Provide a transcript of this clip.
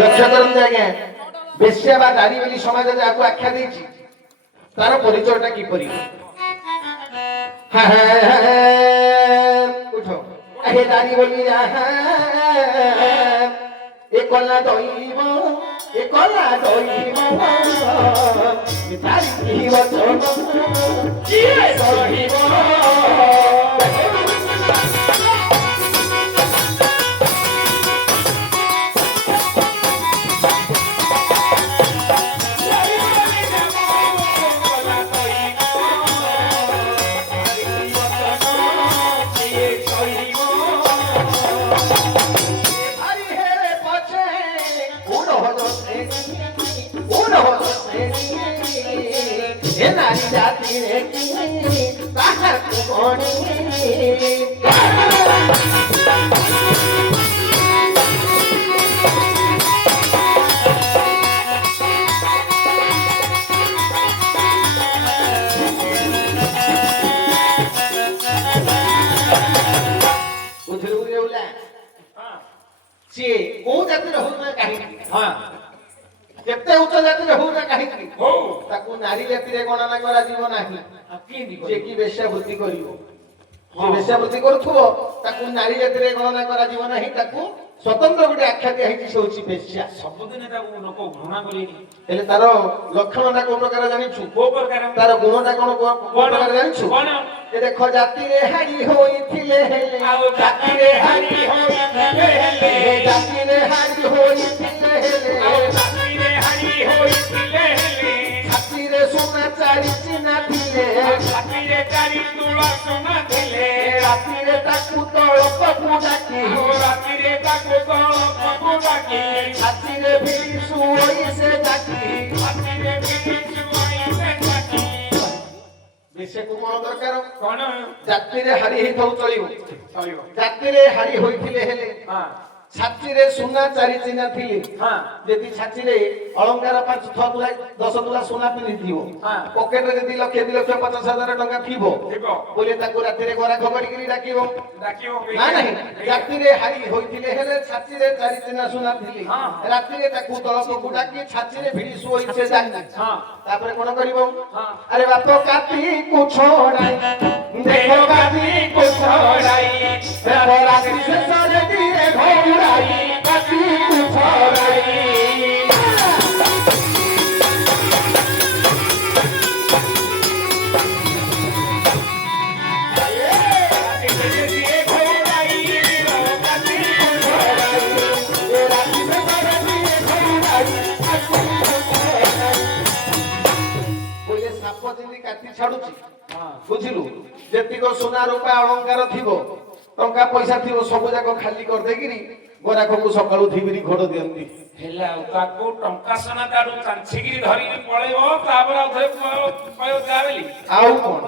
লক্ষ্য করুন আজ্ঞা বেশ্যা বা নারী বলি সমাজ যাকে আখ্যা দিয়েছি তার পরিচয়টা কিপরি উঠ হে নারী বলি একলা দৈব একলা দৈব নারী কি বচন কিয়ে সহিব নারী জাতি রে তাহাকু গণি ବୁଝିଲୁ ରେଉଲା ସିଏ କୋଉ ଜାତିର ହଉ ନା କାହିଁକି କେତେ ଉଚ୍ଚ ଜାତିରେ ହଉ ନା କାହିଁକି ତାକୁ ନାରୀ ଜାତିରେ ଗଣନା କରାଯିବ ନାହିଁ ଯେ କି ବେଶ୍ୟାବୃତ୍ତି କରିବ ଯେ ବେଶ୍ୟାବୃତ୍ତି କରୁଥିବ ତାକୁ ନାରୀ ଜାତିରେ ଗଣନା କରାଯିବ ନାହିଁ ତାକୁ ସ୍ୱତନ୍ତ୍ର ଗୋଟେ ଆଖ୍ୟା ଦିଆହେଇଛି ସେ ହଉଛି ବେଶ୍ୟା ସବୁଦିନେ ତାକୁ ଲୋକ ଘୃଣା କରିବେନି ହେଲେ ତାର ଲକ୍ଷଣଟା କୋଉ ପ୍ରକାର ଜାଣିଛୁ କୋଉ ପ୍ରକାର ତାର ଗୁଣଟା କଣ କୋଉ ପ୍ରକାର ଜାଣିଛୁ ଏ ଦେଖ ଜାତିରେ ହାରି ହୋଇଥିଲେ ହେଲେ ଆଉ ଜାତିରେ ହାରି ହୋଇଥିଲେ ହେଲେ ଜାତିରେ ହାରି ହୋଇଥିଲେ ହେଲେ ଆଉ ଜାତିରେ ହାରି ହୋଇଥିଲେ ହେଲେ ଛାତିରେ ସୁନା ଚାରି ଚିହ୍ନା ଥିଲେ ଛାତିରେ ଚାରି ତୁଳା ସୁନା ଥିଲେ ରାତିରେ ତାକୁ ତଳକୁ ଡାକି ରାତିରେ ତାକୁ ତଳକୁ ଡାକି ଛାତିରେ ଭିଡ଼ି ଶୁଇ ସେ ଡାକି ଛାତିରେ ଭିଡ଼ି ଶୁଆଇ ସେ ଡାକି ବିଷୟକୁ କଣ ଦରକାର କଣ ଜାତିରେ ହାରି ହେଇଥାଉ ଚଳିବ ଚଳିବ ଜାତିରେ ହାରି ହୋଇଥିଲେ ହେଲେ ଛାତିରେ ସୁନା ଚାରି ଚିହ୍ନା ଥିଲେ ଯଦି ଛାତିରେ ଅଳଙ୍କାର 5-6 ତୁଲା 10 ତୁଲା ସୁନା ପିନ୍ଧିଥିବ ପକେଟରେ ଯଦି 1,00,00,50,000 ଟଙ୍କା ଥିବ ବୋଲେ ତାକୁ ରାତିରେ ଗରାଖ କରିକି ଡାକିବ ନା ନାହିଁ ଜାତିରେ ହାରି ହୋଇଥିଲେ ହେଲେ ଛାତିରେ ଚାରି ଚିହ୍ନା ସୁନା ଥିଲେ ରାତିରେ ତାକୁ ତଳକୁ ଡାକି ଛାତିରେ ଭିଡ଼ି ଶୋଇ ସେ ଡାକି ତାପରେ କଣ କରିବ ଆରେ ବାପ କାତିକୁ ଛଡ଼ାଇ ଦେଖ କାତିକୁ ଛଡ଼ାଇ ରାତି ଶେଷରେ ଦିଏ ଘଉଡ଼ାଇ କାତିକୁ ଛଡ଼ାଇ ଛାଡୁଛି ବୁଝିଲୁ ଯେତିକ ସୁନା ରୂପା ଅଳଙ୍କାର ଥିବ ଟଙ୍କା ପଇସା ଥିବ ସବୁ ଯାକ ଖାଲି କରିଦେଇକିରି ଗରାଖକୁ ସକାଳୁ ଧିବିରି ଘୋଡ ଦିଅନ୍ତି ହେଲା ଆଉ ତାକୁ ଟଙ୍କା ସୁନା ତାଠୁ ଚାଞ୍ଚିକିରି ଧରିକି ପଳେଇବ ତାପରେ ଆଉ କଣ